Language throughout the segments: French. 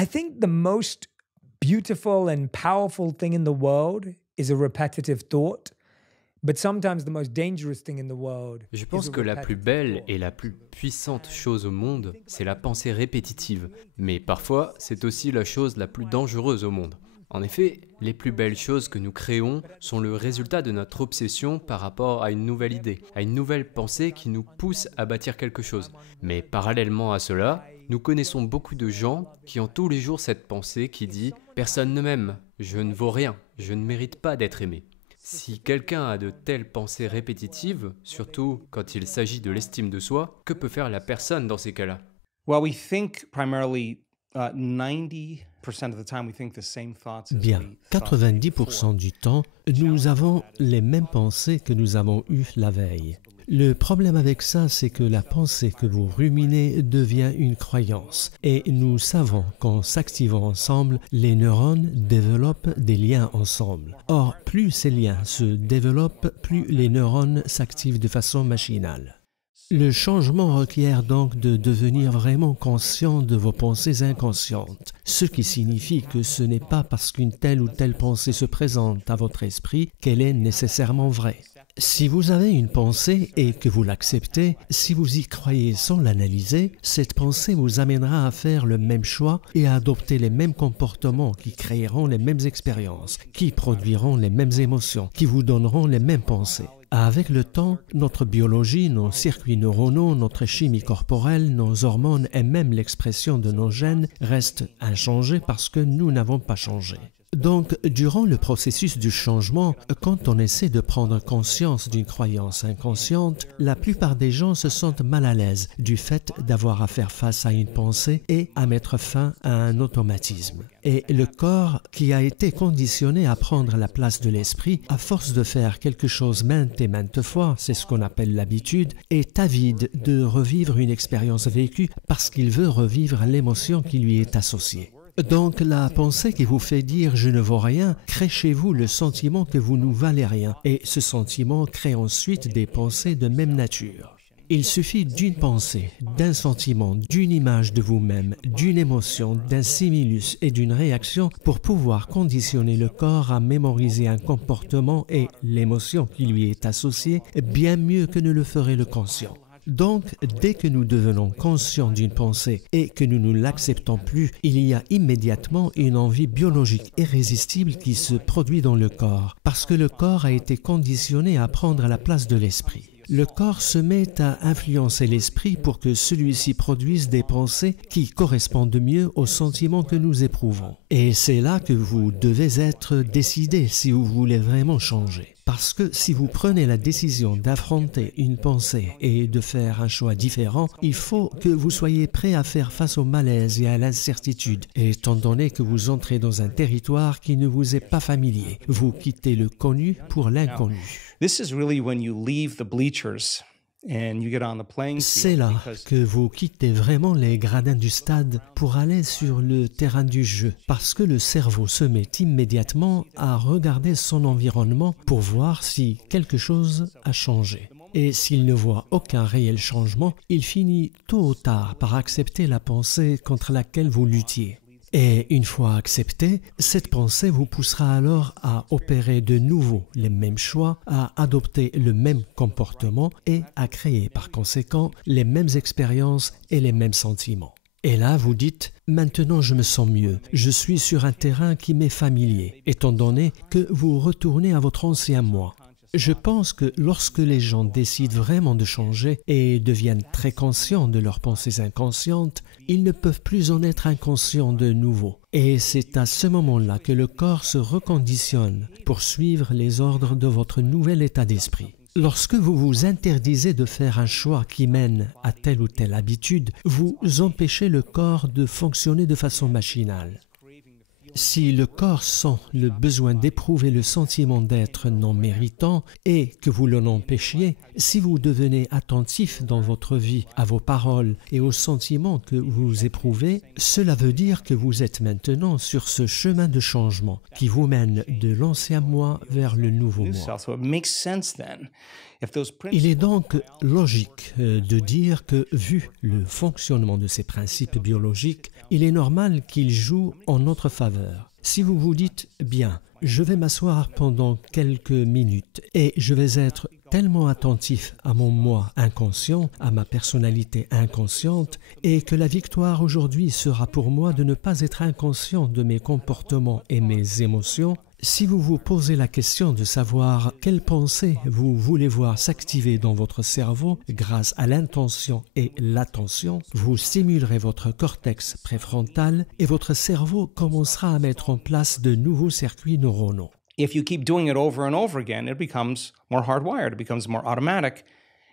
I think the most beautiful and powerful thing in the world is a repetitive thought. But sometimes the most dangerous thing in the world Je is pense a que la plus repetitive belle thought. et la plus puissante chose au monde, c'est la pensée répétitive. Mais parfois, c'est aussi la chose la plus dangereuse au monde. En effet, les plus belles choses que nous créons sont le résultat de notre obsession par rapport à une nouvelle idée, à une nouvelle pensée qui nous pousse à bâtir quelque chose. Mais parallèlement à cela, nous connaissons beaucoup de gens qui ont tous les jours cette pensée qui dit « Personne ne m'aime, je ne vaux rien, je ne mérite pas d'être aimé ». Si quelqu'un a de telles pensées répétitives, surtout quand il s'agit de l'estime de soi, que peut faire la personne dans ces cas-là? Well, we think primarily 90% of the time we think the same thoughts as Bien, we thought 90% du temps, nous avons les mêmes pensées que nous avons eues la veille. Le problème avec ça, c'est que la pensée que vous ruminez devient une croyance. Et nous savons qu'en s'activant ensemble, les neurones développent des liens ensemble. Or, plus ces liens se développent, plus les neurones s'activent de façon machinale. Le changement requiert donc de devenir vraiment conscient de vos pensées inconscientes, ce qui signifie que ce n'est pas parce qu'une telle ou telle pensée se présente à votre esprit qu'elle est nécessairement vraie. Si vous avez une pensée et que vous l'acceptez, si vous y croyez sans l'analyser, cette pensée vous amènera à faire le même choix et à adopter les mêmes comportements qui créeront les mêmes expériences, qui produiront les mêmes émotions, qui vous donneront les mêmes pensées. Avec le temps, notre biologie, nos circuits neuronaux, notre chimie corporelle, nos hormones et même l'expression de nos gènes restent inchangés parce que nous n'avons pas changé. Donc, durant le processus du changement, quand on essaie de prendre conscience d'une croyance inconsciente, la plupart des gens se sentent mal à l'aise du fait d'avoir à faire face à une pensée et à mettre fin à un automatisme. Et le corps, qui a été conditionné à prendre la place de l'esprit, à force de faire quelque chose maintes et maintes fois, c'est ce qu'on appelle l'habitude, est avide de revivre une expérience vécue parce qu'il veut revivre l'émotion qui lui est associée. Donc, la pensée qui vous fait dire « je ne vaux rien » crée chez vous le sentiment que vous ne valez rien. Et ce sentiment crée ensuite des pensées de même nature. Il suffit d'une pensée, d'un sentiment, d'une image de vous-même, d'une émotion, d'un stimulus et d'une réaction pour pouvoir conditionner le corps à mémoriser un comportement et l'émotion qui lui est associée bien mieux que ne le ferait le conscient. Donc, dès que nous devenons conscients d'une pensée et que nous ne l'acceptons plus, il y a immédiatement une envie biologique irrésistible qui se produit dans le corps, parce que le corps a été conditionné à prendre la place de l'esprit. Le corps se met à influencer l'esprit pour que celui-ci produise des pensées qui correspondent mieux aux sentiments que nous éprouvons. Et c'est là que vous devez être décidé si vous voulez vraiment changer. Parce que si vous prenez la décision d'affronter une pensée et de faire un choix différent, il faut que vous soyez prêt à faire face au malaise et à l'incertitude, étant donné que vous entrez dans un territoire qui ne vous est pas familier. Vous quittez le connu pour l'inconnu. This is really when you leave the bleachers and you get on the playing C'est field là because que vous quittez vraiment les gradins du stade pour aller sur le terrain du jeu, parce que le cerveau se met immédiatement à regarder son environnement pour voir si quelque chose a changé. Et s'il ne voit aucun réel changement, il finit tôt ou tard par accepter la pensée contre laquelle vous luttiez. Et une fois acceptée, cette pensée vous poussera alors à opérer de nouveau les mêmes choix, à adopter le même comportement et à créer par conséquent les mêmes expériences et les mêmes sentiments. Et là, vous dites « Maintenant, je me sens mieux. Je suis sur un terrain qui m'est familier, étant donné que vous retournez à votre ancien moi. » Je pense que lorsque les gens décident vraiment de changer et deviennent très conscients de leurs pensées inconscientes, ils ne peuvent plus en être inconscients de nouveau. Et c'est à ce moment-là que le corps se reconditionne pour suivre les ordres de votre nouvel état d'esprit. Lorsque vous vous interdisez de faire un choix qui mène à telle ou telle habitude, vous empêchez le corps de fonctionner de façon machinale. Si le corps sent le besoin d'éprouver le sentiment d'être non méritant et que vous l'en empêchiez, si vous devenez attentif dans votre vie à vos paroles et aux sentiments que vous éprouvez, cela veut dire que vous êtes maintenant sur ce chemin de changement qui vous mène de l'ancien moi vers le nouveau moi. Il est donc logique de dire que, vu le fonctionnement de ces principes biologiques, il est normal qu'ils jouent en notre faveur. Si vous vous dites « bien, je vais m'asseoir pendant quelques minutes et je vais être tellement attentif à mon moi inconscient, à ma personnalité inconsciente, et que la victoire aujourd'hui sera pour moi de ne pas être inconscient de mes comportements et mes émotions », si vous vous posez la question de savoir quelles pensées vous voulez voir s'activer dans votre cerveau grâce à l'intention et l'attention, vous stimulerez votre cortex préfrontal et votre cerveau commencera à mettre en place de nouveaux circuits neuronaux. If you keep doing it over and over again, it becomes more hardwired, it becomes more automatic.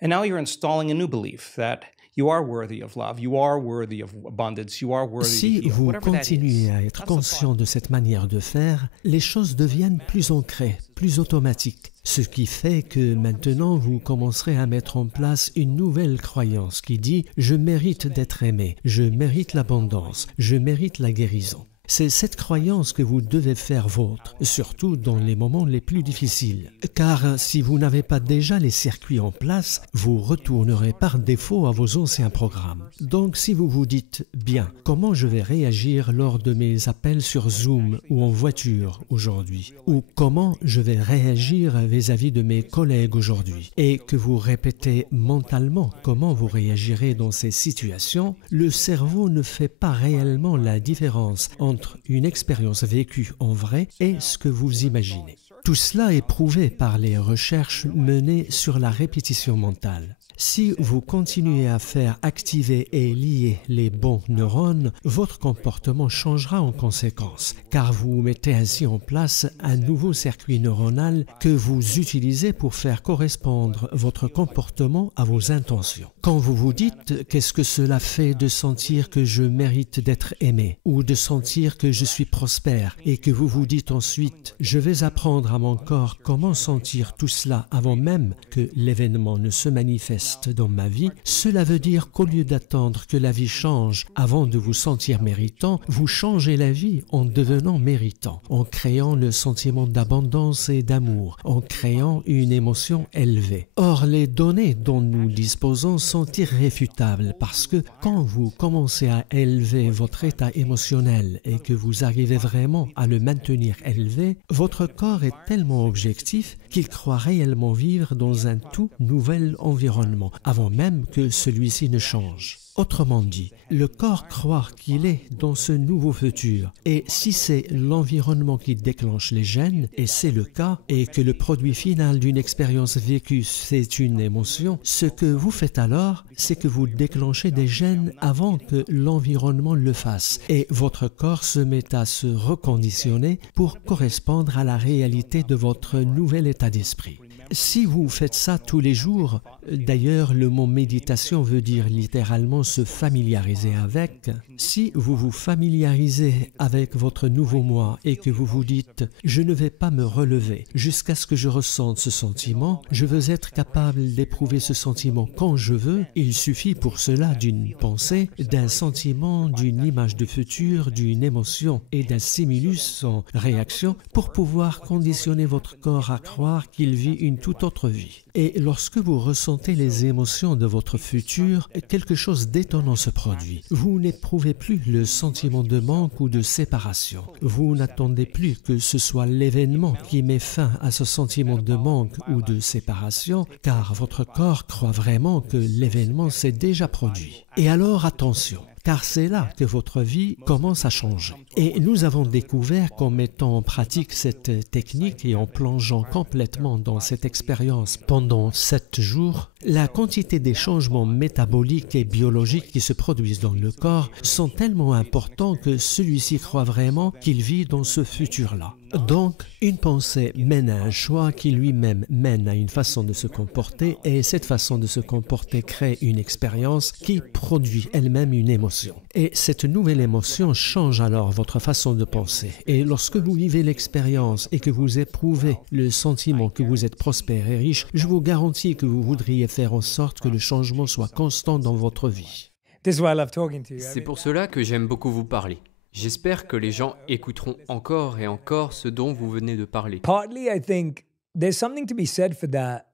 And now you're installing a new belief that you are worthy of love, you are worthy of abundance, you are worthy Si of heal, vous whatever that continuez is. à être conscient de cette manière de faire, les choses deviennent plus ancrées, plus automatiques. Ce qui fait que maintenant vous commencerez à mettre en place une nouvelle croyance qui dit « je mérite d'être aimé, je mérite l'abondance, je mérite la guérison ». C'est cette croyance que vous devez faire vôtre, surtout dans les moments les plus difficiles. Car si vous n'avez pas déjà les circuits en place, vous retournerez par défaut à vos anciens programmes. Donc si vous vous dites « bien, comment je vais réagir lors de mes appels sur Zoom ou en voiture aujourd'hui ?» ou « comment je vais réagir vis-à-vis de mes collègues aujourd'hui ?» et que vous répétez mentalement comment vous réagirez dans ces situations, le cerveau ne fait pas réellement la différence entre une expérience vécue en vrai et ce que vous imaginez. Tout cela est prouvé par les recherches menées sur la répétition mentale. Si vous continuez à faire activer et lier les bons neurones, votre comportement changera en conséquence, car vous mettez ainsi en place un nouveau circuit neuronal que vous utilisez pour faire correspondre votre comportement à vos intentions. Quand vous vous dites « qu'est-ce que cela fait de sentir que je mérite d'être aimé » ou de sentir que je suis prospère et que vous vous dites ensuite « je vais apprendre à mon corps comment sentir tout cela avant même que l'événement ne se manifeste dans ma vie », cela veut dire qu'au lieu d'attendre que la vie change avant de vous sentir méritant, vous changez la vie en devenant méritant, en créant le sentiment d'abondance et d'amour, en créant une émotion élevée. Or, les données dont nous disposons sont irréfutables parce que quand vous commencez à élever votre état émotionnel et que vous arrivez vraiment à le maintenir élevé, votre corps est tellement objectif qu'il croit réellement vivre dans un tout nouvel environnement avant même que celui-ci ne change. Autrement dit, le corps croit qu'il est dans ce nouveau futur et si c'est l'environnement qui déclenche les gènes, et c'est le cas, et que le produit final d'une expérience vécue c'est une émotion, ce que vous faites alors, c'est que vous déclenchez des gènes avant que l'environnement le fasse et votre corps se met à se reconditionner pour correspondre à la réalité de votre nouvel état d'esprit. Si vous faites ça tous les jours, d'ailleurs le mot méditation veut dire littéralement se familiariser avec, si vous vous familiarisez avec votre nouveau moi et que vous vous dites « je ne vais pas me relever jusqu'à ce que je ressente ce sentiment, je veux être capable d'éprouver ce sentiment quand je veux », il suffit pour cela d'une pensée, d'un sentiment, d'une image de futur, d'une émotion et d'un stimulus en réaction pour pouvoir conditionner votre corps à croire qu'il vit une toute autre vie. Et lorsque vous ressentez les émotions de votre futur, quelque chose d'étonnant se produit. Vous n'éprouvez plus le sentiment de manque ou de séparation. Vous n'attendez plus que ce soit l'événement qui met fin à ce sentiment de manque ou de séparation, car votre corps croit vraiment que l'événement s'est déjà produit. Et alors attention, car c'est là que votre vie commence à changer. Et nous avons découvert qu'en mettant en pratique cette technique et en plongeant complètement dans cette expérience pendant 7 jours, la quantité des changements métaboliques et biologiques qui se produisent dans le corps sont tellement importants que celui-ci croit vraiment qu'il vit dans ce futur-là. Donc, une pensée mène à un choix qui lui-même mène à une façon de se comporter et cette façon de se comporter crée une expérience qui produit elle-même une émotion. Et cette nouvelle émotion change alors votre façon de penser. Et lorsque vous vivez l'expérience et que vous éprouvez le sentiment que vous êtes prospère et riche, je vous garantis que vous voudriez faire en sorte que le changement soit constant dans votre vie. This is why I love talking to you. C'est pour cela que j'aime beaucoup vous parler. J'espère que les gens écouteront encore et encore ce dont vous venez de parler. Partly, I think there's something to be said for that.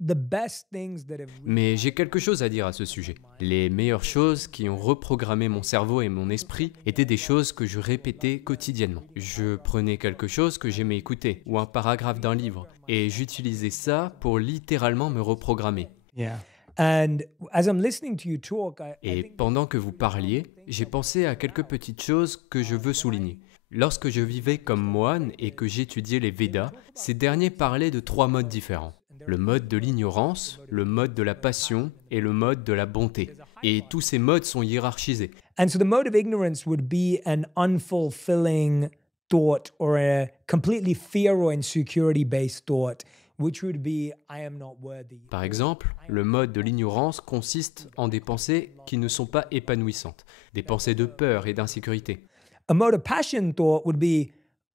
The best things that have Mais j'ai quelque chose à dire à ce sujet. Les meilleures choses qui ont reprogrammé mon cerveau et mon esprit étaient des choses que je répétais quotidiennement. Je prenais quelque chose que j'aimais écouter, ou un paragraphe d'un livre, et j'utilisais ça pour littéralement me reprogrammer. Yeah. And as I'm listening to you talk, I Et think pendant que vous parliez, j'ai pensé à quelques petites choses que je veux souligner. Lorsque je vivais comme moine et que j'étudiais les Védas, ces derniers parlaient de 3 modes différents. Le mode de l'ignorance, le mode de la passion et le mode de la bonté. Et tous ces modes sont hiérarchisés. and so the mode of ignorance would be an unfulfilling thought or a completely fear or insecurity based thought, which would be I am not worthy. Par exemple, le mode de l'ignorance consiste en des pensées qui ne sont pas épanouissantes, des pensées de peur et d'insécurité. A mode of passion thought would be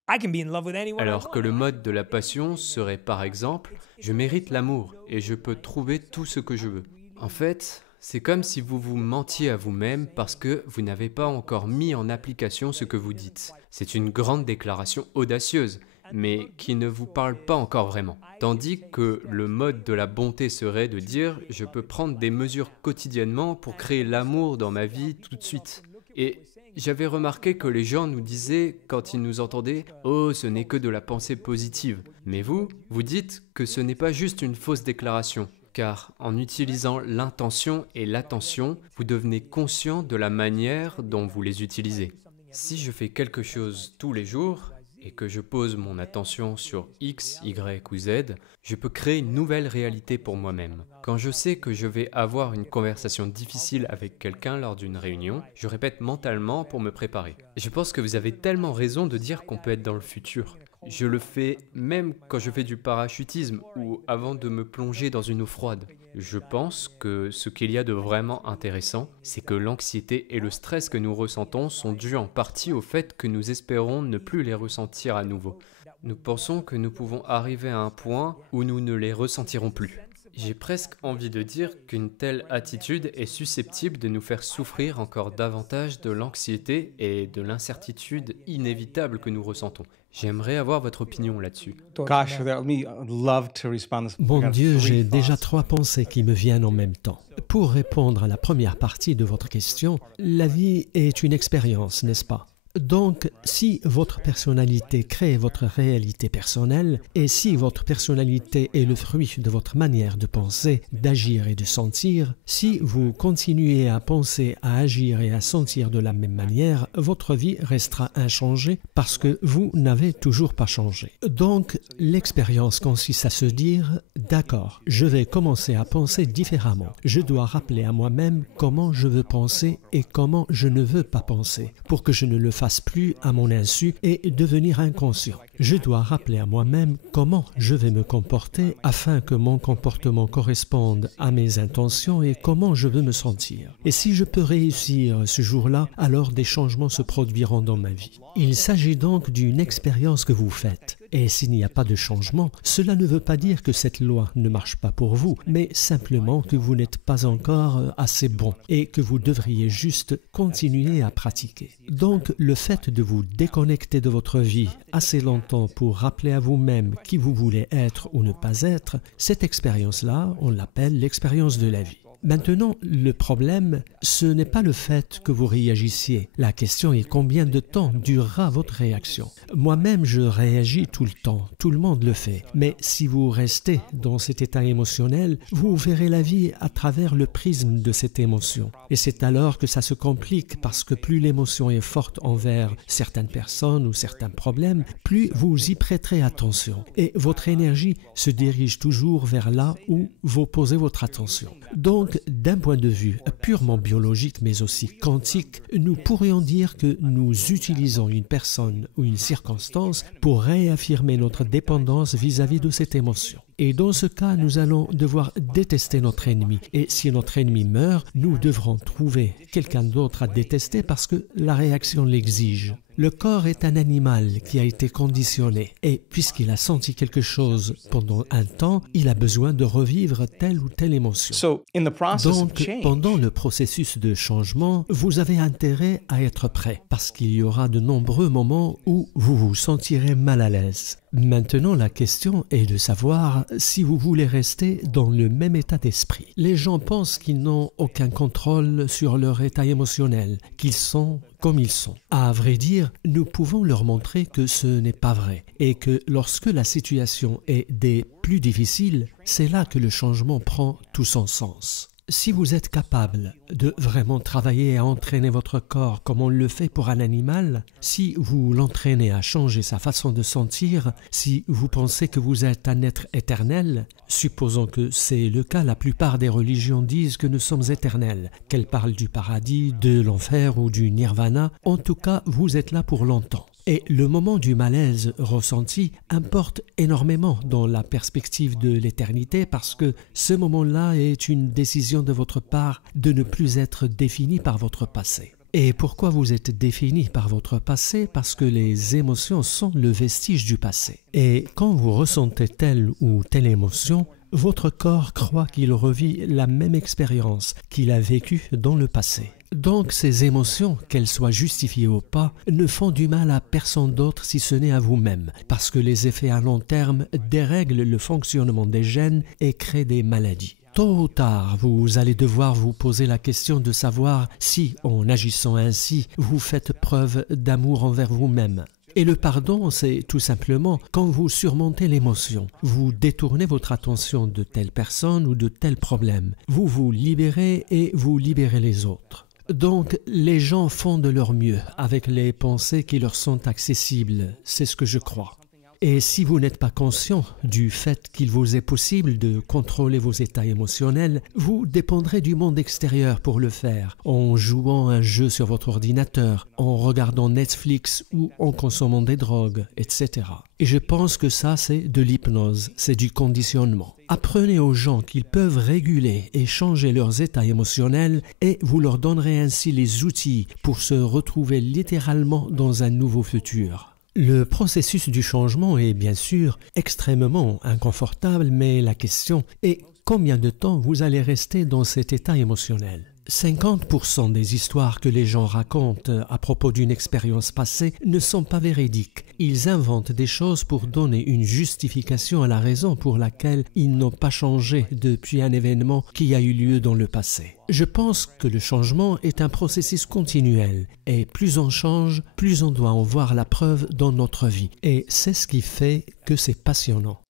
I can be in love with anyone I Alors que want. le mode de la passion serait par exemple « je mérite l'amour et je peux trouver tout ce que je veux ». En fait, c'est comme si vous vous mentiez à vous-même parce que vous n'avez pas encore mis en application ce que vous dites. C'est une grande déclaration audacieuse, mais qui ne vous parle pas encore vraiment. Tandis que le mode de la bonté serait de dire « je peux prendre des mesures quotidiennement pour créer l'amour dans ma vie tout de suite ». Et j'avais remarqué que les gens nous disaient, quand ils nous entendaient, « Oh, ce n'est que de la pensée positive ». Mais vous dites que ce n'est pas juste une fausse déclaration, car en utilisant l'intention et l'attention, vous devenez conscient de la manière dont vous les utilisez. Si je fais quelque chose tous les jours, et que je pose mon attention sur X, Y ou Z, je peux créer une nouvelle réalité pour moi-même. Quand je sais que je vais avoir une conversation difficile avec quelqu'un lors d'une réunion, je répète mentalement pour me préparer. Je pense que vous avez tellement raison de dire qu'on peut être dans le futur. Je le fais même quand je fais du parachutisme ou avant de me plonger dans une eau froide. Je pense que ce qu'il y a de vraiment intéressant, c'est que l'anxiété et le stress que nous ressentons sont dus en partie au fait que nous espérons ne plus les ressentir à nouveau. Nous pensons que nous pouvons arriver à un point où nous ne les ressentirons plus. J'ai presque envie de dire qu'une telle attitude est susceptible de nous faire souffrir encore davantage de l'anxiété et de l'incertitude inévitable que nous ressentons. J'aimerais avoir votre opinion là-dessus. Gosh, I'd love to respond. I Bon got Dieu, 3 j'ai déjà thoughts. 3 pensées qui me viennent en même temps. Pour répondre à la première partie de votre question, la vie est une expérience, n'est-ce pas? Donc, si votre personnalité crée votre réalité personnelle et si votre personnalité est le fruit de votre manière de penser, d'agir et de sentir, si vous continuez à penser, à agir et à sentir de la même manière, votre vie restera inchangée parce que vous n'avez toujours pas changé. Donc, l'expérience consiste à se dire « D'accord, je vais commencer à penser différemment. Je dois rappeler à moi-même comment je veux penser et comment je ne veux pas penser pour que je ne le fasse plus à mon insu et devenir inconscient. Je dois rappeler à moi-même comment je vais me comporter afin que mon comportement corresponde à mes intentions et comment je veux me sentir. Et si je peux réussir ce jour-là, alors des changements se produiront dans ma vie. Il s'agit donc d'une expérience que vous faites. Et s'il n'y a pas de changement, cela ne veut pas dire que cette loi ne marche pas pour vous, mais simplement que vous n'êtes pas encore assez bon et que vous devriez juste continuer à pratiquer. Donc, le fait de vous déconnecter de votre vie assez longtemps pour rappeler à vous-même qui vous voulez être ou ne pas être, cette expérience-là, on l'appelle l'expérience de la vie. Maintenant, le problème, ce n'est pas le fait que vous réagissiez. La question est combien de temps durera votre réaction. Moi-même, je réagis tout le temps. Tout le monde le fait. Mais si vous restez dans cet état émotionnel, vous verrez la vie à travers le prisme de cette émotion. Et c'est alors que ça se complique parce que plus l'émotion est forte envers certaines personnes ou certains problèmes, plus vous y prêterez attention. Et votre énergie se dirige toujours vers là où vous posez votre attention. Donc, Donc, d'un point de vue purement biologique, mais aussi quantique, nous pourrions dire que nous utilisons une personne ou une circonstance pour réaffirmer notre dépendance vis-à-vis de cette émotion. Et dans ce cas, nous allons devoir détester notre ennemi. Et si notre ennemi meurt, nous devrons trouver quelqu'un d'autre à détester parce que la réaction l'exige. Le corps est un animal qui a été conditionné et puisqu'il a senti quelque chose pendant un temps, il a besoin de revivre telle ou telle émotion. So, in the process of Donc, change, pendant le processus de changement, vous avez intérêt à être prêt parce qu'il y aura de nombreux moments où vous vous sentirez mal à l'aise. Maintenant, la question est de savoir si vous voulez rester dans le même état d'esprit. Les gens pensent qu'ils n'ont aucun contrôle sur leur état émotionnel, qu'ils sont comme ils sont. À vrai dire, nous pouvons leur montrer que ce n'est pas vrai et que lorsque la situation est des plus difficiles, c'est là que le changement prend tout son sens. Si vous êtes capable de vraiment travailler à entraîner votre corps comme on le fait pour un animal, si vous l'entraînez à changer sa façon de sentir, si vous pensez que vous êtes un être éternel, supposons que c'est le cas, la plupart des religions disent que nous sommes éternels, qu'elles parlent du paradis, de l'enfer ou du nirvana, en tout cas vous êtes là pour longtemps. Et le moment du malaise ressenti importe énormément dans la perspective de l'éternité parce que ce moment-là est une décision de votre part de ne plus être défini par votre passé. Et pourquoi vous êtes défini par votre passé? Parce que les émotions sont le vestige du passé. Et quand vous ressentez telle ou telle émotion, votre corps croit qu'il revit la même expérience qu'il a vécue dans le passé. Donc ces émotions, qu'elles soient justifiées ou pas, ne font du mal à personne d'autre si ce n'est à vous-même, parce que les effets à long terme dérèglent le fonctionnement des gènes et créent des maladies. Tôt ou tard, vous allez devoir vous poser la question de savoir si, en agissant ainsi, vous faites preuve d'amour envers vous-même. Et le pardon, c'est tout simplement quand vous surmontez l'émotion, vous détournez votre attention de telle personne ou de tel problème, vous vous libérez et vous libérez les autres. Donc, les gens font de leur mieux avec les pensées qui leur sont accessibles, c'est ce que je crois. Et si vous n'êtes pas conscient du fait qu'il vous est possible de contrôler vos états émotionnels, vous dépendrez du monde extérieur pour le faire, en jouant un jeu sur votre ordinateur, en regardant Netflix ou en consommant des drogues, etc. Et je pense que ça, c'est de l'hypnose, c'est du conditionnement. Apprenez aux gens qu'ils peuvent réguler et changer leurs états émotionnels et vous leur donnerez ainsi les outils pour se retrouver littéralement dans un nouveau futur. Le processus du changement est bien sûr extrêmement inconfortable, mais la question est combien de temps vous allez rester dans cet état émotionnel. 50% des histoires que les gens racontent à propos d'une expérience passée ne sont pas véridiques. Ils inventent des choses pour donner une justification à la raison pour laquelle ils n'ont pas changé depuis un événement qui a eu lieu dans le passé. Je pense que le changement est un processus continuel et plus on change, plus on doit en voir la preuve dans notre vie. Et c'est ce qui fait que c'est passionnant.